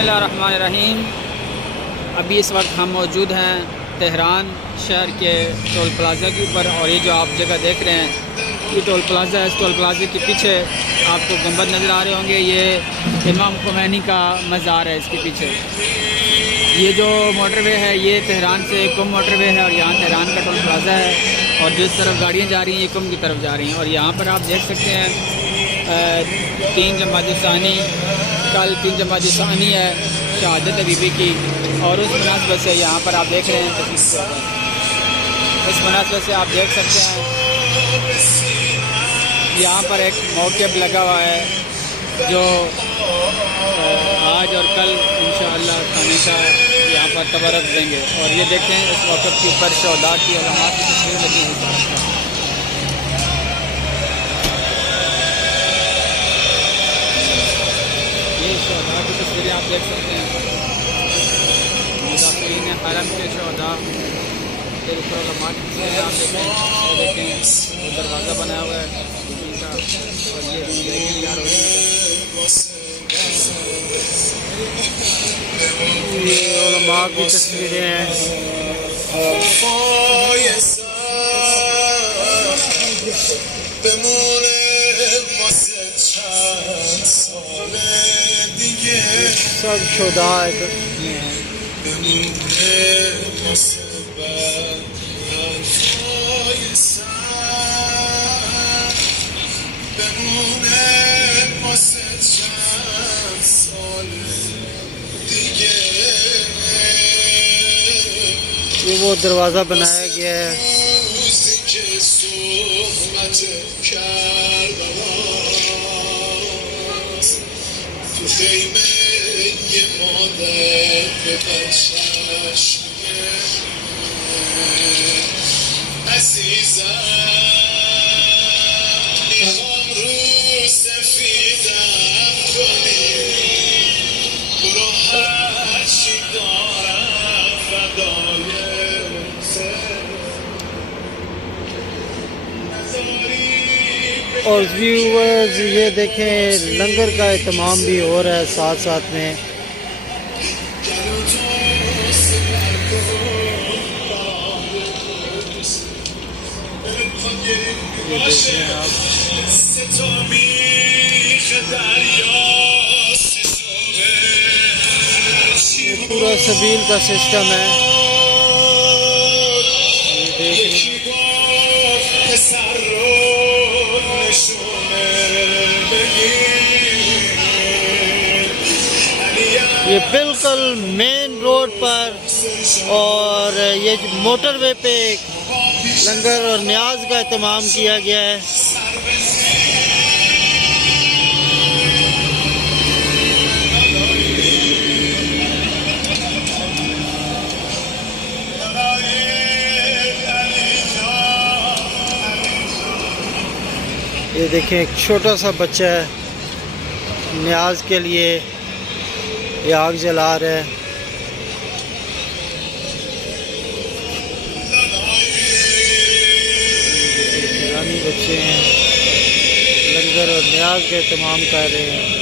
बिस्मिल्लाहिर्रहमानिर्रहीम। अभी इस वक्त हम मौजूद हैं तेहरान शहर के टोल प्लाज़ा के ऊपर, और ये जो आप जगह देख रहे हैं ये टोल प्लाज़ा है। इस टोल प्लाज़े के पीछे आपको गुंबद नज़र आ रहे होंगे, ये इमाम खुमैनी का मज़ार है। इसके पीछे ये जो मोटरवे है ये तेहरान से कुम मोटरवे है, और यहाँ तेहरान का टोल प्लाज़ा है, और जिस तरफ गाड़ियाँ जा रही हैं ये कुम की तरफ जा रही हैं। और यहाँ पर आप देख सकते हैं 3 जमात-ए-सानी, कल 3 जमात-ए-सानी है शहादत बीबी की, और उस मुनासबत से यहाँ पर आप देख रहे हैं इस मुनासबत से आप देख सकते हैं यहाँ पर एक मौक़िफ़ लगा हुआ है जो आज और कल इंशाअल्लाह खाने का यहाँ पर तबरुक देंगे। और ये देखें इस मौक़िफ़ के ऊपर शहदा की अलामात की तस्वीर लगी हुई है। शहदा की तस्वीरें आप देख सकते हैं, मुदाफ़िरीन हरम के शहदा के ऊपर अलामात हैं। आप देखें वो दरवाज़ा बनाया हुआ है का, और ये तैयार हो रही है। ये उलमा की तस्वीरें हैं। सब शुदा ये वो दरवाज़ा बनाया गया है। और व्यूअर्स ये देखें लंगर का एहतमाम भी हो रहा है साथ साथ में। ये पूरा सबील का सिस्टम है, ये देख रहे हैं। ये बिल्कुल मेन रोड पर, और ये मोटरवे पे लंगर और न्याज का एहतमाम किया गया है। ये देखें एक छोटा सा बच्चा है, न्याज के लिए ये आग जला रहा है। रानी बच्चे हैं, लंगर और न्याज का एहतमाम कर रहे हैं।